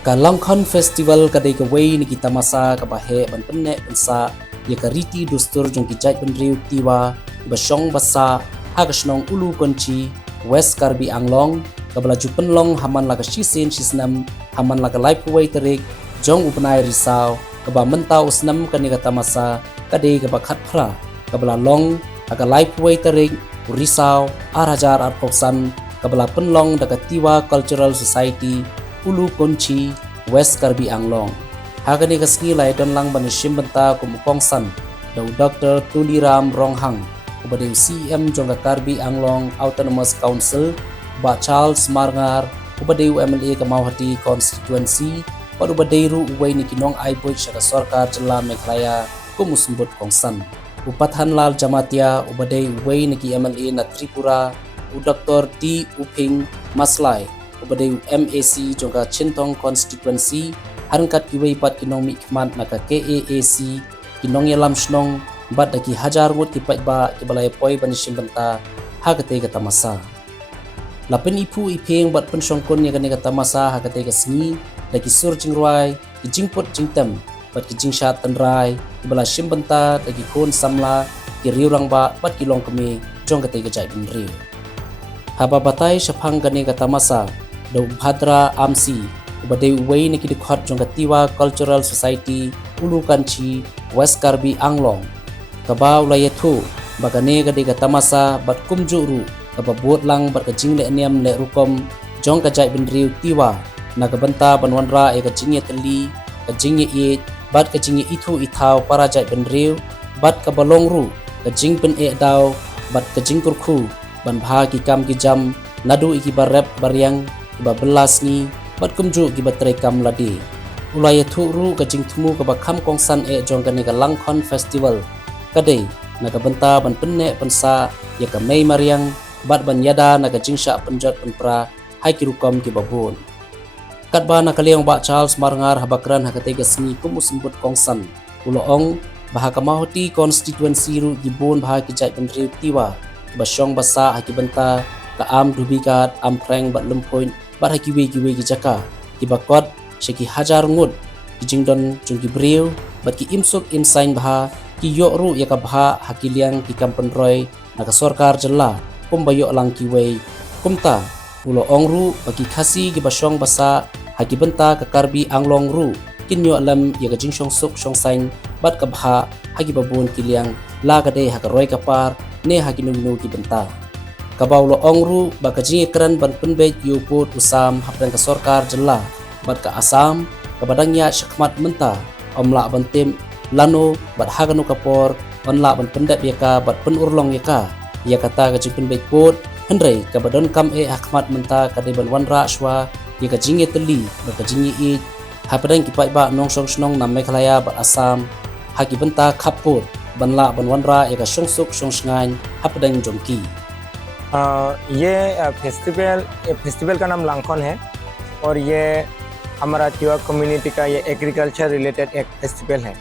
Kalangkon festival kadai ka wei ni kita masa ka bahe ban penne pensa ye ka riti dustur jong ki jai ban riu tiwa ba Shong basa hagasnong ulu konchi West Karbi Anglong ka bala jupenlong haman la ka shisin shisnam haman la ka lai puwei terik jong upnai risau ka ba mentau usnam ka ni ka tamasa kadai ka ba khat phra ka bala long ka lai puwei terik risau arajar ar koksan ka bala penlong da ka tiwa cultural society Ulu Konchi West Karbi Anglong. Hagani kasni lai don lang ban shimbenta ko mupongsan daw Dr. Tuliram Ronghang ubade CM jongga Karbi Anglong Autonomous Council ba Charles Marngar ubade MLA ka Mauhati constituency pad ubade ru uway ni kinong aiboy sa sarkar jilla Meghalaya ko musumbot kongsan. Upathan lal jamatia ubade uway ni ki MLA na Tripura u Dr. T Uping Maslay ubade MAC jongka Chintong constituency harangkat kiwei pat kinong mi khmat naka KAAC kinong yalam Shnong bat daki hajar ngut kipat ba kibalai poi ban shimbenta hagate kata masa lapin ipu ipeng bat pen Shongkon ya kata masa hagate ka sngi daki sur jingruai ki jingpot jingtem bat ki jingshat tanrai kibala shimbenta daki kon samla ki riurang ba bat kilong kemi jong kate ka jai bin riu haba batai shapang gane kata masa daw Bhadra Amsi ubade uway ni kidikhat jong katiwa cultural society Ulu Kanchi West Karbi Anglong kaba ulayethu bagane gade katamasa bat kumjuru kaba buat lang bat kajing le niam le rukom jong kajai bin riu tiwa nagabanta banwanra e kajing ye teli kajing ye bat kajing ye ithu ithau para jai bin riu bat kabalong ru kajing pen e daw bat kajing kurkhu ban bha ki kam ki jam nadu iki barep baryang ba belas ni bat kumju ki batrai kam ladi ulaya thuru ka jingthmu ka bakham kongsan e jong ka ne ka langkhon festival kadai naga benta ban penne pensa ya ka mei mariang bat ban yada naga jingsha penjat penpra hai ki rukom ki babun katba na kaliang ba Charles Marngar habakran hakate ka sni kumusembut kongsan uloong bahaka mahoti constituency ru gibun bahaki jai penri tiwa ba Shong basa haki benta ka am dubikat am preng bat lempoin bat haki we ki jaka ki bakot sheki hajar ngut ki jingdon jung ki briu bat ki imsuk insain baha ki yoru ya ka baha hakiliang ki kampen roy na ka sarkar jella kumbayo lang ki we kumta ulo ongru bagi khasi ki basong basa haki benta ka Karbi Anglong ru kinyo alam ya ka jing Shongsuk Shngaiñ bat ka baha haki babun kiliang la ka de haka roy kapar ne haki nungnu ki benta kabaulo ongru baka jingi kran ban Pyndep yuput usam hapdan ka sarkar jella bat ka Asam kabadangya Hakhmat menta omla ban tim Lano bat haganu kapor onla ban Pyndep yaka bat penurlong yaka ya kata ka Jingpynbeit put hendrei ka Donkam e Hakhmat menta ka de ban wanra shwa yaka jingi teli baka jingi I hapdan ki pai ba nong Shong Snong na Meghalaya bat Asam haki benta khaput banla ban wanra yaka Shongsuk Shngaiñ hapdan jongki ये festival का नाम लांगखोन है और ये हमारा Tiwa community का ये agriculture related एक फेस्टिवल है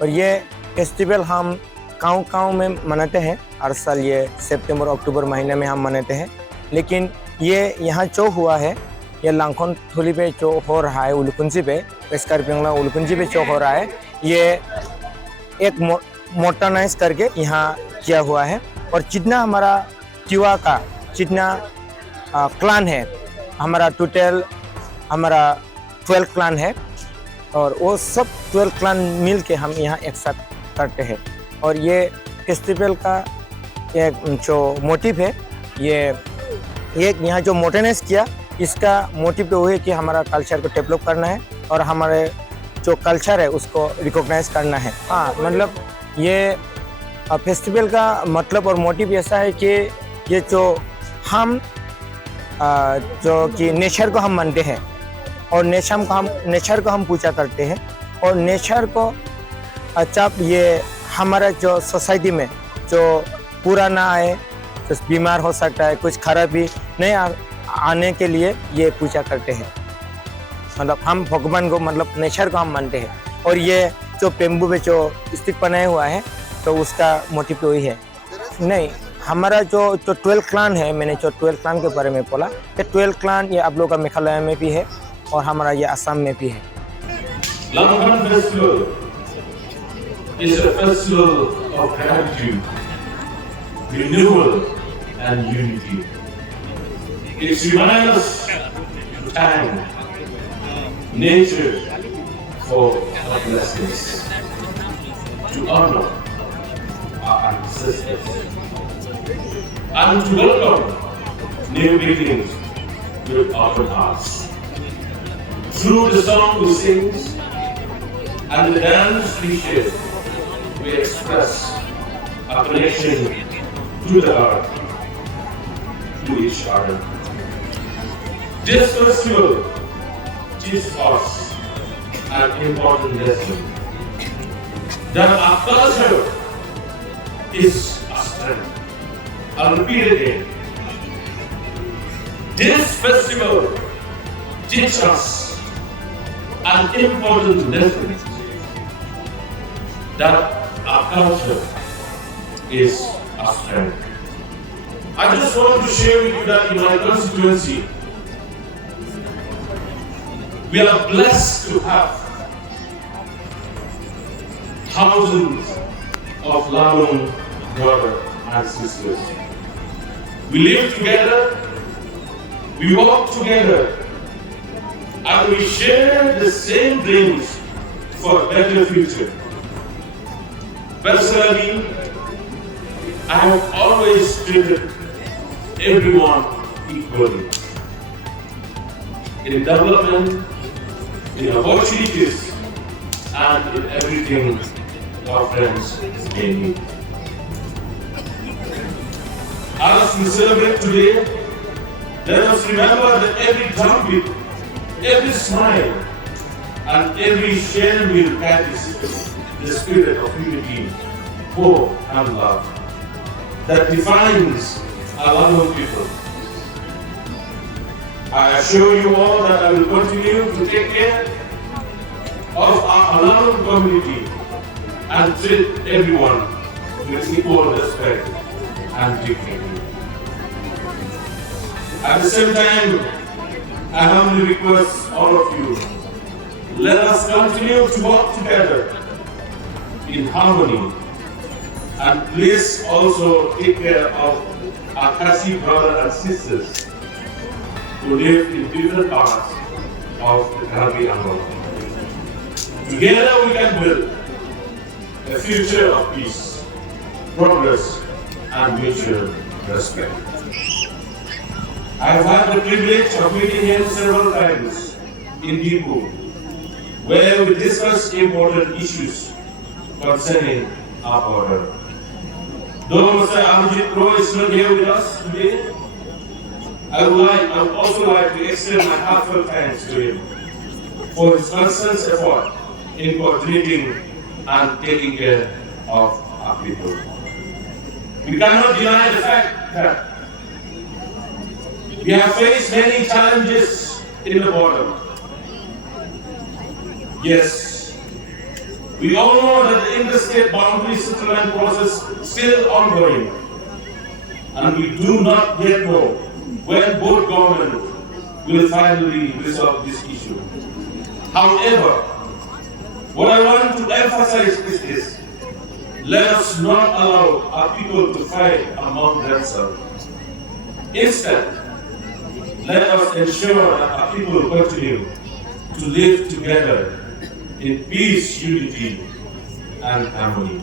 और ये फेस्टिवल हम गाँव में मनाते हैं हर साल ये सितंबर अक्टूबर महीने में हम मनाते हैं लेकिन ये यहाँ जो हुआ है ये लांगखोन थोली पे जो हो रहा है उलकुंजी पे वेस्ट कार्बी आंगलों उलकुंजी पे जो हो रहा है ये एक मॉडर्नाइज करके यहाँ किया हुआ है और जितना हमारा तिवा का जितना क्लान है हमारा टोटल हमारा 12 क्लान है और वो सब 12 क्लान मिल के हम यहाँ एक साथ करते हैं और ये फेस्टिवल का एक जो मोटिव है ये यहाँ जो मॉडर्नाइज किया इसका मोटिव तो वो है कि हमारा कल्चर को डेवलप करना है और हमारे जो कल्चर है उसको रिकॉग्नाइज करना है हाँ मतलब ये फेस्टिवल का मतलब और मोटिव ऐसा है कि ये जो हम जो कि नेचर को हम मानते हैं और नेचर को हम पूजा करते हैं और नेचर को जब ये हमारा जो सोसाइटी में जो पूरा ना आए तो बीमार हो सकता है कुछ खराबी नहीं आने के लिए ये पूजा करते हैं मतलब हम भगवान को मतलब नेचर को हम मानते हैं और ये जो बेम्बू में जो स्टिक बनाया हुआ है तो उसका मोटिव तो वही है नहीं हमारा जो 12 क्लान है मैंने जो 12 क्लान के बारे में बोला ये 12 क्लान ये आप लोग का मेघालय में भी है और हमारा ये असम में भी है। Donkam festival is a festival of gratitude, renewal, and unity. It reminds us to thank nature for her blessings, to honor our ancestors, and to welcome new beginnings with open hearts. Through the song we sing and the dance we share, we express a connection to the earth, to each other. This festival teaches us an important lesson, that our culture is a strength. I'll repeat it again. This festival teaches us an important lesson, that our culture is a strength. I just want to share with you that in my constituency, we are blessed to have thousands of Lano brothers and sisters. We live together, we walk together, and we share the same dreams for a better future. Personally, I have always treated everyone equally. In development, in opportunities, and in everything our friends may need. As we celebrate today, let us remember that every drumbeat, every smile, and every share will carries the spirit of unity, hope, and love that defines our Lano people. I assure you all that I will continue to take care of our Lano community and treat everyone with equal respect and dignity. At the same time, I humbly request all of you, let us continue to work together in harmony, and please also take care of our Kasi brothers and sisters who live in different parts of the Caribbean. Together we can build a future of peace, progress, and mutual respect. I have had the privilege of meeting him several times in Ipoh, where we discussed important issues concerning our border. Though Mr. Abhijit Pro is not here with us today, I would also like to extend my heartfelt thanks to him for his constant effort in coordinating and taking care of our people. We cannot deny the fact that we have faced many challenges in the border. Yes, we all know that the interstate boundary settlement process is still ongoing, and we do not yet know when both governments will finally resolve this issue. However, what I want to emphasize is this: let us not allow our people to fight among themselves. Instead, let us ensure that our people continue to live together in peace, unity, and harmony.